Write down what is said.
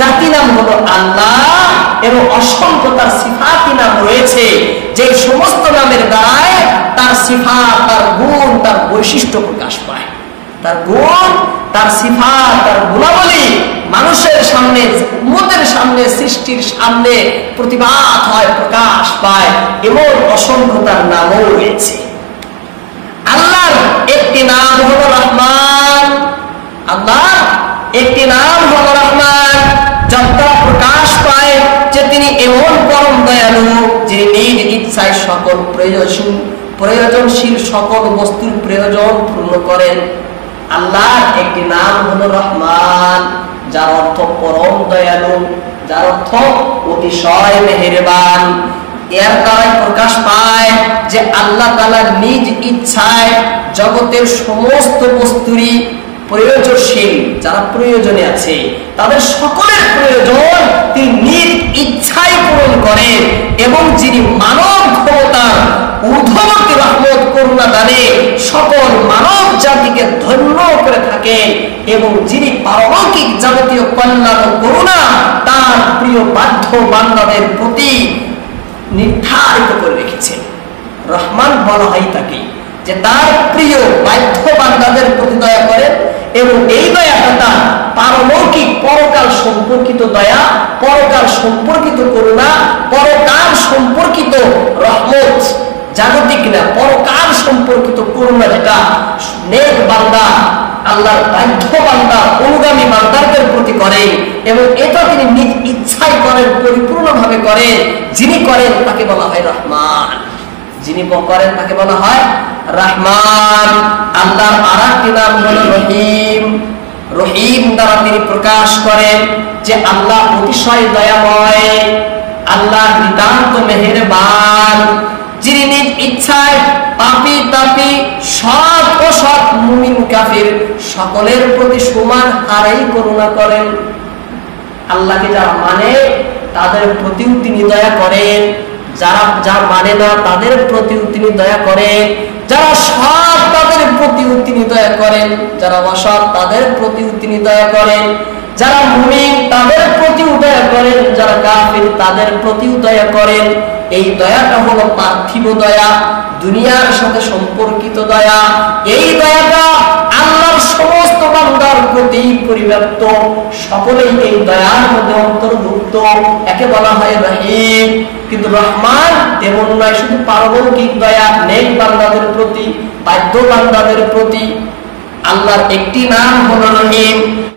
জাতি নাম হলো আল্লাহ এবং অসংখ্য তার সিফাতি নাম রয়েছে, যে সমস্ত নামের দ্বারায় তার সিফাত, তার গুণ, তার বৈশিষ্ট্য প্রকাশ পায়। তার গুণ, তার সিফাত, তার গুণাবলী মানুষের সামনে, উম্মতের সামনে, সৃষ্টির সামনে প্রতিবাদ হয়, প্রকাশ পায়, এবং অসংখ্য তার নামও রয়েছে। আল্লাহর একটি নাম হলো রহমান। আল্লাহর একটি নাম হলো রহমান, যার প্রকাশ পায় যে তিনি এমন পরম দয়ালু, যিনি নিজ ইচ্ছায় সকল প্রয়োজনশীল সকল বস্তুর প্রয়োজন পূর্ণ করেন। আল্লাহর একটি নাম হলো রহমান, যার অর্থ পরম দয়ালু, যার অর্থ অতিশয় মেহেরবান। এর দ্বারাই প্রকাশ পায় যে আল্লাহ তাআলা নিজ ইচ্ছায় জগতের সমস্ত বস্তুরই প্রয়োজনশীল, যারা প্রয়োজনে আছে তাদের সকলের প্রয়োজন তিনি নিজ ইচ্ছায় পূরণ করেন, এবং যিনি মানব ক্ষমতার ঊর্ধ্ববর্তী রহমত করুণা দানে সকল মানব জাতিকে ধন্য করে থাকেন, এবং যিনি পারলৌকিক যাবতীয় কল্যাণ ও করুণা তার প্রিয় বাধ্য বান্দাদের প্রতি নির্ধারিত করে রেখেছেন। রহমান বলা হয় তাকে, যে তার প্রিয় বাধ্য বান্দাদের প্রতি দয়া করেন, এবং এই দয়াটা তার পারলৌকিক পরকাল সম্পর্কিত দয়া, পরকাল সম্পর্কিত করুণা, পরকাল সম্পর্কিত রহমত, জাগতিক না পরকাল সম্পর্কিত করুণা, যেটা নেক বান্দা, আল্লাহর বাধ্য বান্দা, অনুগামী বান্দাদের প্রতি করেন, এবং এটা তিনি নিজ ইচ্ছায় করেন, পরিপূর্ণভাবে করেন। যিনি করেন তাকে বলা হয় রহমান, যিনি করেন তাকে বলা হয় রহমান। আল্লাহর আরেকটি নাম হলো রহিম। রহিম দ্বারা তিনি প্রকাশ করেন যে আল্লাহ অতিশয় দয়াময়, আল্লাহ নিতান্ত মেহেরবান, যিনি নিজ ইচ্ছায় পাপী তাপী, সৎ অসৎ, মুমিন কাফির সকলের প্রতি সমান হারেই করুণা করেন। আল্লাহকে যারা মানে তাদের প্রতিও তিনি দয়া করেন, যারা মানে না তাদের প্রতিও তিনি দয়া করেন, যারা সৎ তাদের প্রতিও তিনি দয়া করেন, যারা অসৎ তাদের প্রতিও তিনি দয়া করেন, যারা মুমিন তাদের প্রতিও দয়া করেন, যারা কাফির তাদের প্রতিও দয়া করেন। এই দয়াটা হলো পার্থিব দয়া, দুনিয়ার সাথে সম্পর্কিত দয়া। এই দয়াটা আল্লাহর সমস্ত বান্দার প্রতি পরিব্যাপ্ত, সকলেই এই দয়ার মধ্যে অন্তর্ভুক্ত, একে বলা হয় রহিম। কিন্তু রহমান এমন নয়, শুধু পারলৌকিক দয়া নেক বান্দাদের প্রতি, বাধ্য বান্দাদের প্রতি। আল্লাহর একটি নাম হলো রহিম।